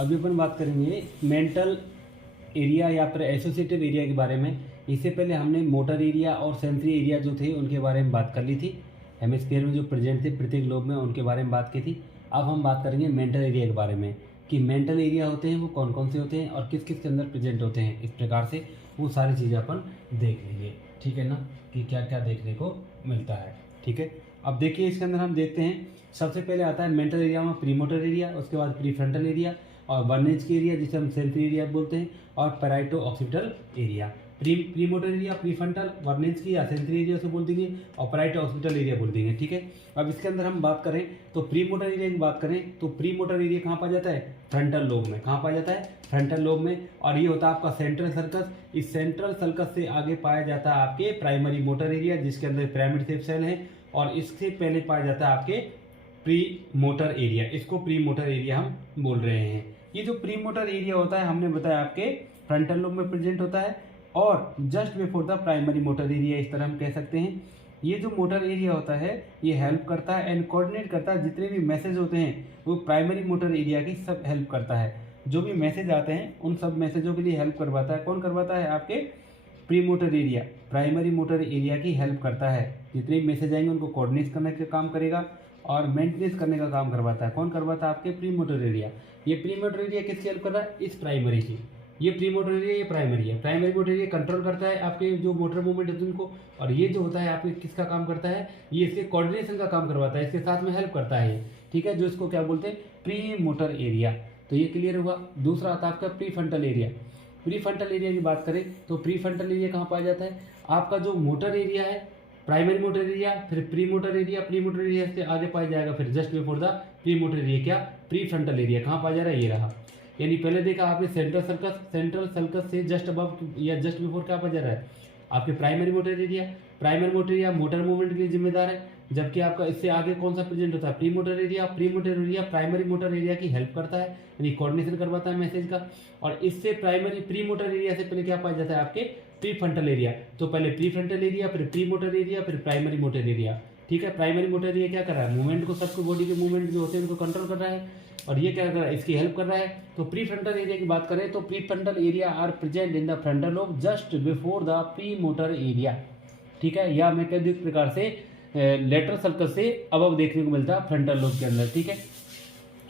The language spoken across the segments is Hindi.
अभी अपन बात करेंगे मेंटल एरिया या फिर एसोसिएटिव एरिया के बारे में। इससे पहले हमने मोटर एरिया और सेंसरी एरिया जो थे उनके बारे में बात कर ली थी। हेमिस्फीयर में जो प्रेजेंट थे प्रत्येक लोब में, उनके बारे में बात की थी। अब हम बात करेंगे मेंटल एरिया के बारे में कि मेंटल एरिया होते हैं वो कौन कौन से होते हैं और किस किस के अंदर प्रेजेंट होते हैं। इस प्रकार से वो सारी चीज़ें अपन देख लेंगे, ठीक है ना, कि क्या क्या देखने को मिलता है। ठीक है, अब देखिए इसके अंदर हम देखते हैं। सबसे पहले आता है मेंटल एरिया में प्री मोटर एरिया, उसके बाद प्री फ्रंटल एरिया और वर्निज की एरिया जिसे हम सेंसरी एरिया बोलते हैं, और parieto occipital area. Pre motor area, pre frontal, Wernicke's की या सेंसरी एरिया से बोल देंगे और पैराइटो ऑक्सीपिटल एरिया बोल देंगे। ठीक है, अब इसके अंदर हम बात करें तो प्री मोटर एरिया की बात करें तो प्री मोटर एरिया कहाँ पाया जाता है? फ्रंटल लोब में। कहाँ पाया जाता है? फ्रंटल लोब में। और ये होता है आपका सेंट्रल सर्कस। इस सेंट्रल सर्कस से आगे पाया जाता है आपके प्राइमरी मोटर एरिया जिसके अंदर पिरामिड शेप सेल है, और इससे पहले पाया जाता है आपके प्री मोटर एरिया। इसको प्री मोटर एरिया हम बोल रहे हैं। ये जो प्री मोटर एरिया होता है हमने बताया आपके फ्रंटल लोब में प्रेजेंट होता है और just before the primary motor area, इस तरह हम कह सकते हैं। ये जो मोटर एरिया होता है ये हेल्प करता है एंड कोऑर्डिनेट करता है। जितने भी मैसेज होते हैं वो प्राइमरी मोटर एरिया की सब हेल्प करता है। जो भी मैसेज आते हैं उन सब मैसेजों के लिए हेल्प करवाता है। कौन करवाता है? आपके pre motor area, primary motor area की हेल्प करता है। जितने भी मैसेज आएंगे उनको कोऑर्डिनेट करने का काम करेगा और मेंटेनेंस करने का काम करवाता है। कौन करवाता है? आपके प्री मोटर एरिया। ये प्री मोटर एरिया किसकी हेल्प कर रहा है? इस प्राइमरी की। ये प्री मोटर एरिया, ये प्राइमरी है। प्राइमरी मोटर एरिया कंट्रोल करता है आपके जो मोटर मूवमेंट है उनको, और ये जो होता है आपके किसका काम करता है? ये इसके कोऑर्डिनेशन का काम करवाता है, इसके साथ में हेल्प करता है। ठीक है, जो इसको क्या बोलते हैं? Pre motor area. तो ये क्लियर हुआ। दूसरा आता है आपका pre frontal area. Pre frontal area की बात करें तो प्री फ्रंटल एरिया कहाँ पाया जाता है? आपका जो मोटर एरिया है, प्राइमरी मोटर एरिया, फिर pre motor area, pre motor area से आगे पाया जाएगा फिर just before the pre motor area क्या? Pre frontal area. कहाँ पाया जा रहा है? ये रहा। यानी पहले देखा आपने सेंट्रल सर्कस, सेंट्रल सर्कस से जस्ट अबव या जस्ट बिफोर क्या पाया जा रहा है? आपके primary motor area. Primary motor area motor movement के लिए जिम्मेदार है, जबकि आपका इससे आगे कौन सा प्रेजेंट होता है? Pre motor area. Pre motor area primary motor area की हेल्प करता है, यानी कोऑर्डिनेशन करवाता है मैसेज का। और इससे प्राइमरी प्री मोटर एरिया से पहले क्या पाया जाता है? आपके प्री फ्रंटल एरिया। तो पहले प्री फ्रंटल एरिया, फिर प्री मोटर एरिया, फिर प्राइमरी मोटर एरिया। ठीक है, प्राइमरी मोटर एरिया क्या कर रहा है? मूवमेंट को, सबको बॉडी के मूवमेंट जो होते हैं उनको कंट्रोल कर रहा है, और ये क्या कर रहा है? इसकी हेल्प कर रहा है। तो प्री फ्रंटल एरिया की बात करें तो pre frontal area are present in the frontal lobe just before the pre motor area. ठीक है, या मैं कह दूं इस प्रकार से लेटरल सर्कस से अबव देखने को मिलता है फ्रंटल लोब के अंदर। ठीक है,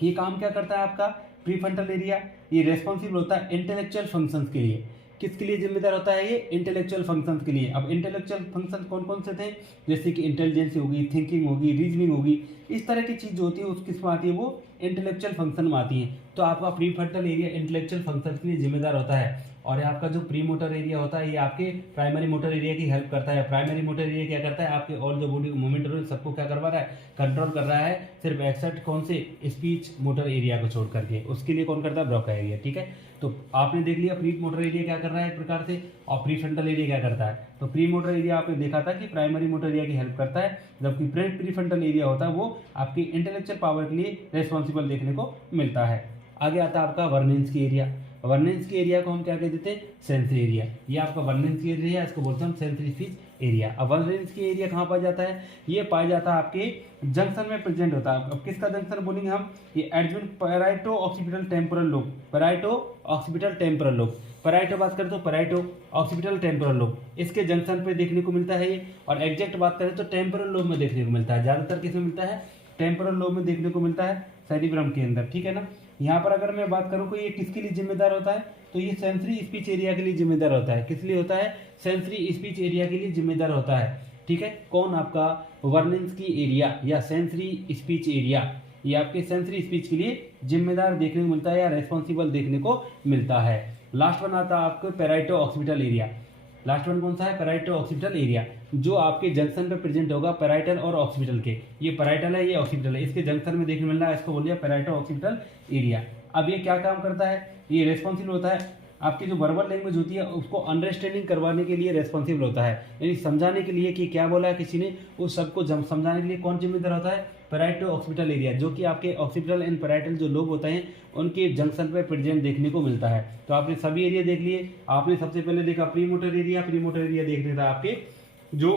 ये काम क्या करता है आपका प्री फ्रंटल एरिया? ये रेस्पॉन्सिबल होता है इंटेलेक्चुअल फंक्शंस के लिए। किसके लिए जिम्मेदार होता है? ये इंटेलेक्चुअल फंक्शंस के लिए। अब इंटेलेक्चुअल फंक्शन कौन कौन से थे? जैसे कि इंटेलिजेंस होगी, थिंकिंग होगी, रीजनिंग होगी, इस तरह की चीज जो होती है उस किस में आती है? वो इंटेलेक्चुअल फंक्शन में आती है। तो आपका pre frontal area intellectual function के लिए जिम्मेदार होता है, और आपका जो प्री मोटर एरिया होता है ये आपके प्राइमरी मोटर एरिया की हेल्प करता है। प्राइमरी मोटर एरिया क्या करता है? आपके और जो बॉडी मूवमेंट हो रही है सबको क्या करवा रहा है? कंट्रोल कर रहा है, सिर्फ एक्सेप्ट कौन से? स्पीच मोटर एरिया को छोड़ करके। उसके लिए कौन करता है? Broca area. ठीक है, तो आपने देख लिया प्री मोटर एरिया क्या कर रहा है एक प्रकार से, और प्री फ्रंटल एरिया क्या करता है। तो प्री मोटर एरिया आपने देखा था कि प्राइमरी मोटर एरिया की हेल्प करता है, जबकि प्री फ्रंटल एरिया होता है वो आपकी इंटेलेक्चुअल पावर के लिए रेस्पॉन्सिबल देखने को मिलता है। आगे आता है आपका वर्निंस की एरिया। वर्निंस की एरिया को हम क्या कहते थे? Sensory area. ये आपका वर्निंस की एरिया है, इसको बोलते हैं हम सेंसरी स्पीच एरिया। अब वर्निंस की एरिया कहाँ पाया जाता है? ये पाया जाता है आपके जंक्शन में प्रेजेंट होता है। अब किसका जंक्शन बोलेंगे हम? ये adjacent parieto occipital temporal lobe. Parieto occipital temporal lobe. Parieto बात करें तो पैराइटो ऑक्सीपिटल टेम्पोरल लोब, इसके जंक्शन पे देखने को मिलता है ये। और एग्जैक्ट बात करें तो टेम्पोरल लोब में देखने को मिलता है। ज्यादातर किसमें मिलता है? टेम्पोरल लोब में देखने को मिलता है, सेरिब्रम के अंदर। ठीक है ना, यहाँ पर अगर मैं बात करूँ कि ये किसके लिए जिम्मेदार होता है तो ये सेंसरी स्पीच एरिया के लिए जिम्मेदार होता है। किस लिए होता है? सेंसरी स्पीच एरिया के लिए जिम्मेदार होता है। ठीक है, कौन? आपका वर्निंस की एरिया या सेंसरी स्पीच एरिया, ये आपके सेंसरी स्पीच के लिए जिम्मेदार देखने को मिलता है या रेस्पॉन्सिबल देखने को मिलता है। लास्ट वन आता है आपको पैराइटो ऑक्सीपिटल एरिया। लास्ट वन कौन सा है? पैराइटो ऑक्सीपिटल एरिया, जो आपके जंक्शन पे प्रेजेंट होगा पैराइटल और ऑक्सीपिटल के। ये पैराइटल है, ये ऑक्सीपिटल है, इसके जंक्शन में देखने मिल रहा है, इसको बोलिए पैराइटो ऑक्सीपिटल एरिया। अब ये क्या काम करता है? ये रेस्पॉन्सिबल होता है आपकी जो वर्बल लैंग्वेज होती है उसको अंडरस्टैंडिंग करवाने के लिए रेस्पॉन्सिबल होता है, यानी समझाने के लिए कि क्या बोला है किसी ने, उस सबको समझाने के लिए कौन जिम्मेदार होता है? पैराइटो ऑक्सीपिटल एरिया, जो कि आपके ऑक्सीपिटल एंड पैराइटल जो लोब होते हैं उनके जंक्शन पे प्रेजेंट देखने को मिलता है। तो आपने सभी एरिया देख लिए। आपने सबसे पहले देखा pre motor area. Pre motor area देखने था आपके जो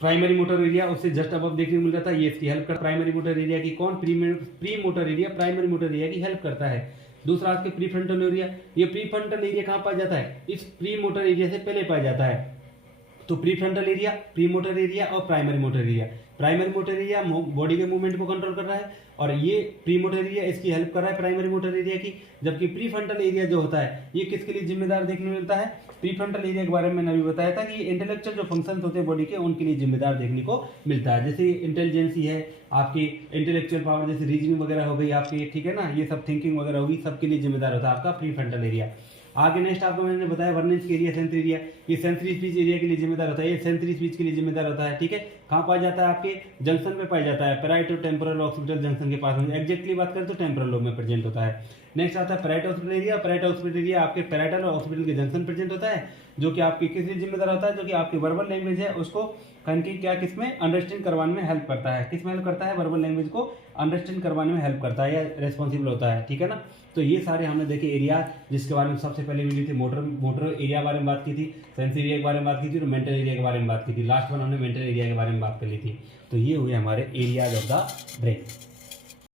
प्राइमरी मोटर एरिया उससे जस्ट अबव देखने को मिल रहा था, ये इसकी हेल्प कर। प्राइमरी मोटर एरिया की कौन? Pre motor area primary motor area की हेल्प करता है। दूसरा आपके प्री फ्रंटल एरिया, ये प्री फ्रंटल एरिया कहाँ पाया जाता है, इस प्री मोटर एरिया से पहले पाया जाता है। तो pre frontal area, pre motor area और primary motor area. Primary motor area body के मूवमेंट को कंट्रोल कर रहा है और ये प्री मोटर एरिया इसकी हेल्प कर रहा है प्राइमरी मोटर एरिया की। जबकि प्री फ्रंटल एरिया जो होता है ये किसके लिए जिम्मेदार देखने मिलता है, प्री फ्रंटल एरिया के बारे में मैंने अभी बताया था कि ये इंटेलेक्चुअल जो फंक्शंस होते हैं बॉडी के उनके लिए जिम्मेदार देखने को मिलता है। जैसे इंटेलिजेंसी है आपकी, इंटेलेक्चुअल पावर जैसे रीजनिंग वगैरह हो गई आपकी, ठीक है ना, ये सब थिंकिंग वगैरह होगी, सबके लिए जिम्मेदार होता है आपका प्री फ्रंटल एरिया। आगे नेक्स्ट आपको मैंने बताया वर्निंग एरिया, सेंसरी एरिया, ये सेंसरी स्पीच एरिया के लिए जिम्मेदार होता है, ये सेंसरी स्पीच के लिए जिम्मेदार होता है, ठीक है। कहाँ पाया जाता है, आपके जंक्शन पे पाया जाता है, पैराइटो टेम्पोरल ऑक्सीपिटल जंक्शन के पास में, एग्जैक्टली बात करें तो टेम्पोरल लोब में प्रेजेंट होता है। नेक्स्ट आता है पैराइटो ऑक्सीपिटल एरिया। पैराइटो ऑक्सीपिटल एरिया आपके पैराइटल और ऑक्सीपिटल के जंक्शन प्रेजेंट होता है, जो कि आपकी किस लिए जिम्मेदार होता है, जो कि आपकी वर्बल लैंग्वेज है उसको कहीं क्या किसमें अंडरस्टैंड करवाने में हेल्प करता है, किसमें हेल्प करता है, वर्बल लैंग्वेज को अंडरस्टैंड करवाने में हेल्प करता है या रेस्पॉन्सिबल होता है, ठीक है ना। तो ये सारे हमने देखे एरिया, जिसके बारे में सबसे पहले वीडियो थी मोटर एरिया के बारे में बात की थी, सेंसरी एरिया के बारे में बात की थी और मेंटल एरिया के बारे में बात की थी। लास्ट वन हमने मेंटल एरिया के बारे में बात कर ली थी। तो ये हुए हमारे एरियाज ऑफ द ब्रेन।